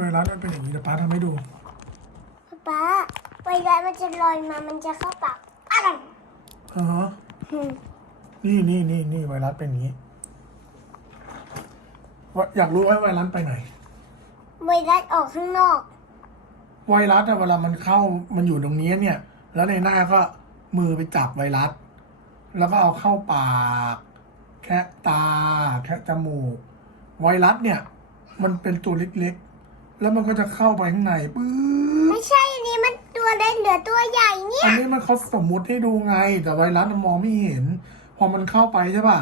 ไวรัสมันเป็นอย่างนี้เดี๋ยวป้าทำให้ดูป๊าไวรัสมันจะลอยมา มันจะเข้าปากอะไรอ๋อฮะนี่นี่นี่นี่ไวรัสเป็นอย่างนี้ว่าอยากรู้ว่าไวรัสไปไหน ไวรัสออกข้างนอก ไวรัสอะเวลามันเข้ามันอยู่ตรงนี้เนี่ย แล้วในหน้าก็มือไปจับไวรัส แล้วก็เอาเข้าปาก แคะตา แคะจมูก ไวรัสเนี่ย มันเป็นตัวเล็กๆ แล้วมันก็จะเข้าไปข้างในปื๊บไม่ใช่อันนี้มันตัวเล็กเหลือตัวใหญ่เนี่ยอันนี้มันเขาสมมุติให้ดูไง แต่ไวรัสมันมองไม่เห็น พอมันเข้าไปใช่ป่ะ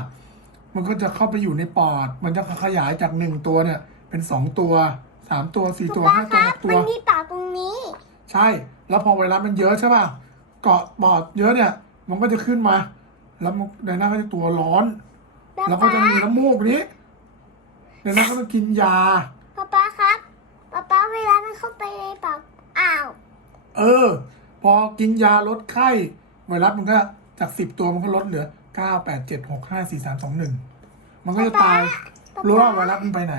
มันก็จะเข้าไปอยู่ในปอด มันจะขยายจากหนึ่งตัวเนี่ย เป็นสองตัวสามตัวสี่ตัวป๊าห้าคตัวรัหบ กตัมัวนมีปากตรงนี้ ใช่ แล้วพอไวรัสมันเยอะใช่ป่ะเกาะปอดเยอะเนี่ย มันก็จะขึ้นมา แล้วมันในหน้าก็จะตัวร้อนป๊าแล้วก็ป๊าจะมีน้ำมูกนี้ในหน้าก็ต้องกินยา ป๊าป๊า ไปในปากอ้าวเออ พอกินยาลดไข้ไวรัสมันก็จากสิบตัวมันก็ลดเหลือเก้าแปดเจ็ดหกห้าสี่สามสองหนึ่งมันก็จะตายป๊ารู้ว่าไวป๊ารัสมันไปไหน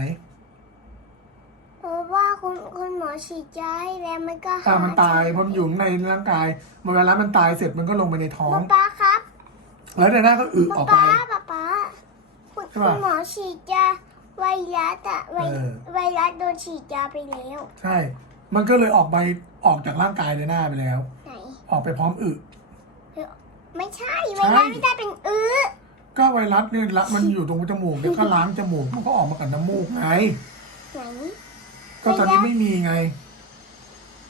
เพราะว่าคุณคุณหมอฉีดยาให้แล้วมันก็อ่าหามันตายเพราะมันอยู่ในร่างกายเมื่อไวรัสมันตายเสร็จมันก็ลงไปในท้อง ป๊าป๊าครับแล้วในหน้าก็อึอป๊าอกไป ป๊าป๊าป๊าคุณใช่ปะคุณหมอฉีดยาไวรัสอะไวเออ ไวรัสโดนฉีดยาไปแล้ว ใช่ มันก็เลยออกไปออกจากร่างกายในหน้าไปแล้ว ไหนออกไปพร้อมอึ ไม่ใช่ใช่ไวรัสไม่ได้เป็นอื้อก็ไวรัสเนี่ยละมันอยู่ตรงจมูกเดี๋ยวก็ล้างจมูกมันก็ออกมากับน้ำมูกไง ไหนก็ตอนนี้ไม่มีไง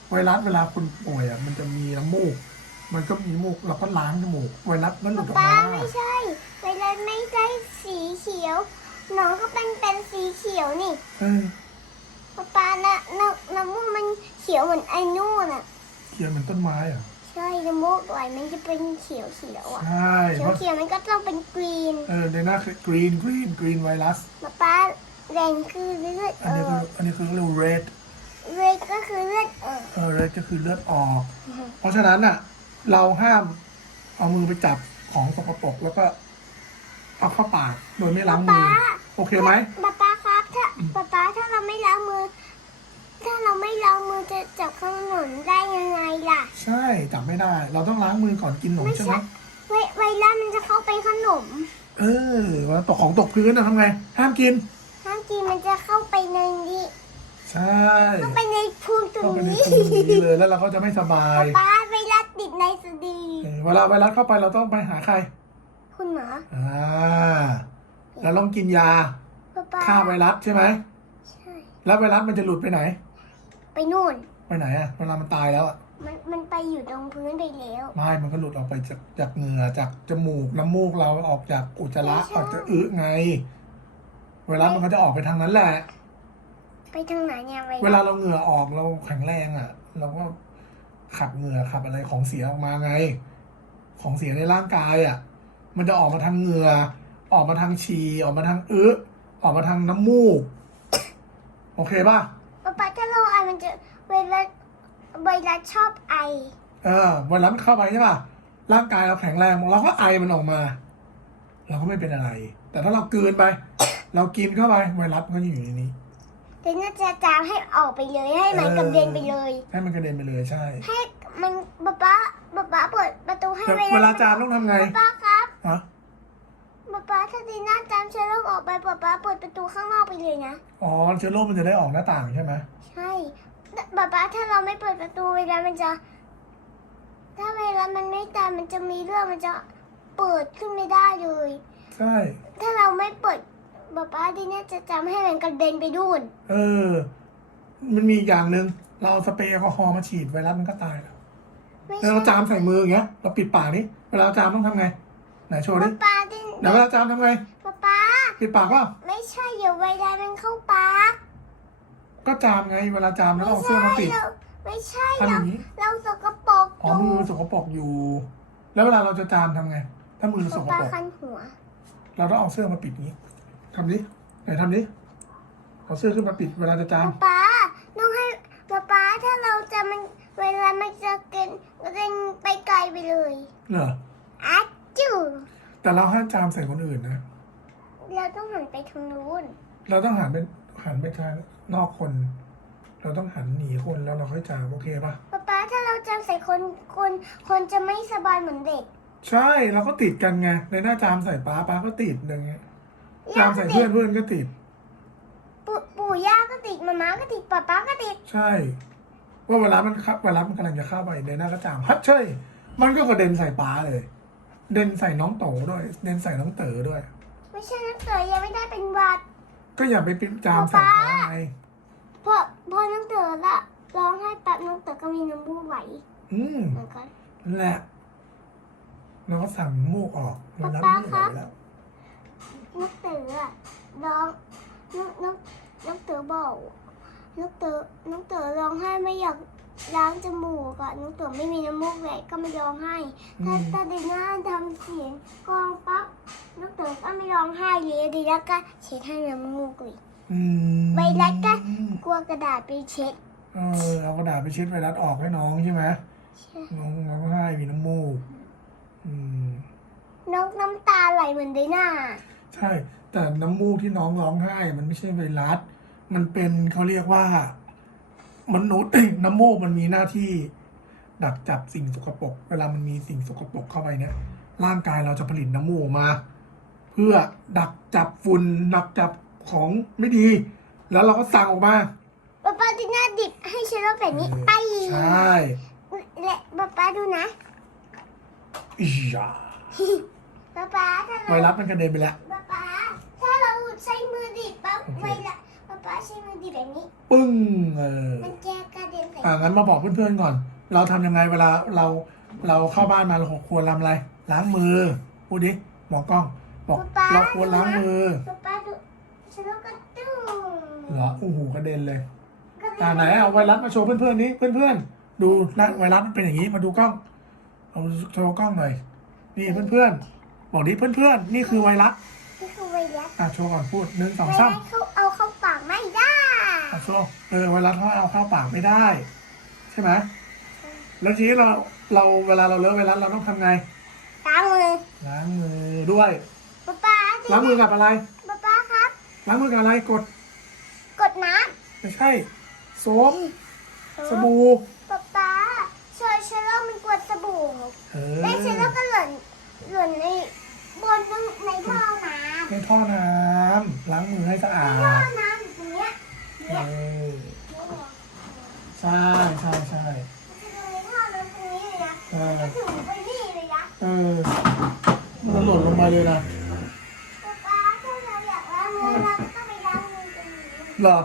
ไวรัสเวลาคุณป่วยอะมันจะมีน้ำมูก มันก็มีน้ำมูกเราก็ล้างจมูก ไวรัสมันหลุดออกป้ามาไม่ใช่ไวรัสไม่ได้สีเขียวน้องก็เป็นเป็นสีเขียวนี่เออป๊าป๊านะน้ำน้ำมูกมัน เขียวเหมือนไอ้นู่นอะเขียนเหมือนต้นไม้อะ ใช่น้ำมูกไหลมันจะเป็นเขียวเขียวๆอะใช่เขีเพยวราะเขียวๆมันก็ต้องเป็นกรีน เออในหน้าคือกรีนกรีนกรีนไวรัสป๊าป๊าแดงคือเลือดอันเอนี้คือออันนี้คือเรียกว่า red เรดก็คือเลือดเออเออ red ก็คือเลือดออก เพราะฉะนั้นอะ เราห้ามเอามือไปจับของสกปรกแล้วก็เอาเข้าปากโดยไม่ล้างมืป๊าอโอเคไหม จะจับขนมได้ยังไงล่ะ ใช่จับไม่ได้ เราต้องล้างมือก่อนกินขนมไม่ใช่ไหมใช่ ไวไวรัสมันจะเข้าไปขนมเออเวลาตกของตกพื้นนะทำไง ห้ามกินห้ามกินมันจะเข้าไปในนี้ใช่เข้าไปในพุงตรเข้างไปในนี้ตรงนี้เลยแล้วเราก็จะไม่สบายป๊าไวรัสติดในสะดือเออเวลาไวรัสเข้าไปเราต้องไปหาใคร คุณหมออ่าเราต้องกินยาป๊าป๊าฆ่าไวรัสใช่ไหม ใช่แล้วไวรัสมันจะหลุดไปไหน ไปนู่น ไปไหนอะเวลามันตายแล้วอะมันมันไปอยู่ตรงพื้นไปแล้วไม่มันก็หลุดออกไปจากจากเหงื่อจากจมูกน้ำมูกเราออกจากอุจจาระออกจากอึไงไวรัสมันก็จะออกไปทางนั้นแหละ ไปทางไหนเนี่ยไวเวรัลาสเราเหงื่อออกเราแข็งแรงอะเราก็ขับเหงื่อขับอะไรของเสียออกมาไง ของเสียในร่างกายอะมันจะออกมาทางเหงื่อออกมาทางฉี่ออกมาทางอึออกมาทางน้ำมูก โอเคป่ะ มันจะไวรัสไวรัสชอบไอ เออไวรัสมันเข้าไปใช่ป่ะ ร่างกายเราแข็งแรงเราก็ไอมันออกมา เราก็ไม่เป็นอะไร แต่ถ้าเรากลืนไป เรากินเข้าไปไวรัสมันก็อยู่ในนี้แต่น่าจะจามให้ออกไปเลยให้มันเออกระเด็นไปเลย ให้มันกระเด็นไปเลยใช่ ให้มันป๊าป๊าป๊าป๊าเปิดประตูให้แต่ไวรัสเวลาจามต้องทำไงป๊าป๊าครับฮะ ป๊าป๊าถ้าดีน่าจามเชื้อโรคออกไปป๊าป๊าเปิดประตูข้างนอกไปเลยนะ อ๋อเชื้อโรคมันจะได้ออกหน้าต่างใช่ไหมใช่ป๊าป๊าถ้าเราไม่เปิดประตูเวลามันจะ ถ้าเวลามันไม่ตายมันจะมีเรื่องมันจะเปิดขึ้นไม่ได้เลย ใช่ ถ้าเราไม่เปิดป๊าป๊าดีน่าจะจำให้มันกระเด็นไปดูนเออ มันมีอีกอย่างหนึ่งเราเอาสเปรย์แอลกอฮอล์มาฉีดไวรัสมันก็ตายแล้วไม่แล้วใช่เราจามใส่มืออย่างเงี้ยเราปิดปากนี่เวลาเราจามต้องทำไง ไหนโชว์ดิป๊าป๊าดิเดี๋ยวเวลาจามทำไง ป๊าป๊าปิดปากว่า ไม่ใช่เดี๋ยวเวลามันเข้าปากก็จามไงเวลาจามแล้วไม่เอาเสื้อใช่มาปิด เราไม่ใช่ทำอเราย่างนี้ เราสกปรกอ๋อมือสกปรกอยู่ แล้วเวลาเราจะจามทำไง ถ้ามือเราสป๊ากป๊าปรกคันหัวเราต้องเอาเสื้อมาปิดนี้ทำดิไหนทำดิเอาเสื้อขึ้นมาปิดเวลาจะจาม ป๊าป๊าต้องให้ป๊าป๊าถ้าเราจะมันเวลามันจะเกินกระเด็นไปไกลไปเลย เหรออาจู แต่เราห้ามจามใส่คนอื่นนะ เราต้องหันไปทางนู้น เราต้องหันไปหันไปทางนอกคน เราต้องหันหนีคนแล้วเราค่อยจามโอเคปะป๊าป๊าถ้าเราจำใส่คนคนคนจะไม่สบายเหมือนเด็ก ใช่เราก็ติดกันไงในหน้าจามใส่ป้าป้าก็ติดอย่างเงี้ยจามใส่เพื่อนเพื่อนก็ติด ปู่ปู่ย่าก็ติดมาม่าก็ติดป๊าป๊าก็ติด ใช่ ว่าเวลามันเข้าเวลามันกำลังจะเข้าไปในหน้าก็จามฮัทใช่มันก็กระเด็นใส่ป้าเลย เด่นใส่น้องโตด้วย เด่นใส่น้องเต๋อด้วย ไม่ใช่นักเต๋อยังไม่ได้เป็นหวัด ก็อย่าไปปิดจามใส่ป้าไงพอพอนักเต๋อละร้องไห้แป๊บนักเต๋อก็มีน้ำมูกไหลอืมเหมือนกัน นั่นแหละเราก็สั่งมูกออกมันรับป๊ามูกครัอบอกแล้วนักเต๋ออะร้องนักนักนักเต๋อบอกนักเต๋อนักเต๋อร้องไห้ไม่อยาก ล้างจมูกอะนักเต๋อไม่มีน้ำมูกไหลก็ไม่ร้องไห้อืถ้ามถ้าดีน่าทำเสียงกลองปั๊บนักเต๋อก็ไม่ร้องไห้เลยดีน่าก็เช็ดให้น้ำมูกเลยอืมไวรัสก็กลัวกระดาษไปเช็ด เออเอากระดาษไปเช็ดไวรัสออกให้น้องใช่ไหมใช่น้องร้องไห้มีน้ำมูกอืมน้องน้ำตาไหลเหมือนดีน่าใช่ แต่น้ำมูกที่น้องร้องไห้ มันไม่ใช่ไวรัส มันเป็นเขาเรียกว่า มนุษย์ น้ำมูกมันมีหน้าที่ ดักจับสิ่งสกปรกเวลามันมีสิ่งสกปรกเข้าไปเนี่ยร่างกายเราจะผลิตน้ำมูกออกมา เพื่อดักจับฝุ่นดักจับของไม่ดี แล้วเราก็สั่งออกมาป๊าป๊าดีน่าดิบให้เชลล์แบบนี้ไปใช่และป๊าป๊าดูนะอียาป๊าป๊าถ้าไวเรารัสมันกระเด็นไปแล้วป๊าป๊าถ้าเราใช้มือดิบปั๊บไวรัส ป๊าป๊าใช้มือดิบแบบนี้ ปึ้งเออมันแก้กระเด็นใส่อ่างั้นมาบอกเพื่อนๆก่อน เราทำยังไงเวลาเราเราเข้าบ้านมาเราควรทำอะไร ล้างมือพูดดิหมอกล้อง บอกเราควรล้างมือป๊าป๊าดูเชลล์ก็ตึ้งเหรออู้หูกระเด็นเลยกระเด็อ่าไหนเอาไวรัสมาโชว์เพื่อนๆนี้เพื่อนๆดูนะไวรัสมันเป็นอย่างนี้มาดูกล้องเอาโชว์กล้องหน่อยนี่เพื่อนๆบอกดิเพื่อนๆนี่คือไวรัสนี่คือไวรัสอะโชว์ก่อนพูดหนึ่งสองไวสารัมสเขาเอาเข้า โชว์เออไวรัสเขาเอาเข้าปากไม่ได้ ใช่ไหมแล้วทีนี้เราเราเวลาเราเลอะไวรัสเราต้องทำไง ล้างมือล้างมือด้วย ป๊าป๊าดิล้างมือกับอะไร ป๊าป๊าครับ ล้างมือกับอะไรกดกดน้ไม่ใช่โซฟำสบู่ป๊าป๊าเชลเชลล์มันกวดสบู่เออแล้วเชลล์ก็หล่นหล่นในบนในท่อน้ำในท่อน้ำล้างมือให้สะอาท่อด น้ ใช่ใช่ใช่ในท่อน้ำตรงนี้เออเออมันหล่นลงมาเลยนะป๊าถ้าเราอยากล้างมือเราก็ต้องไปล้างมือตรงนี้หรอใ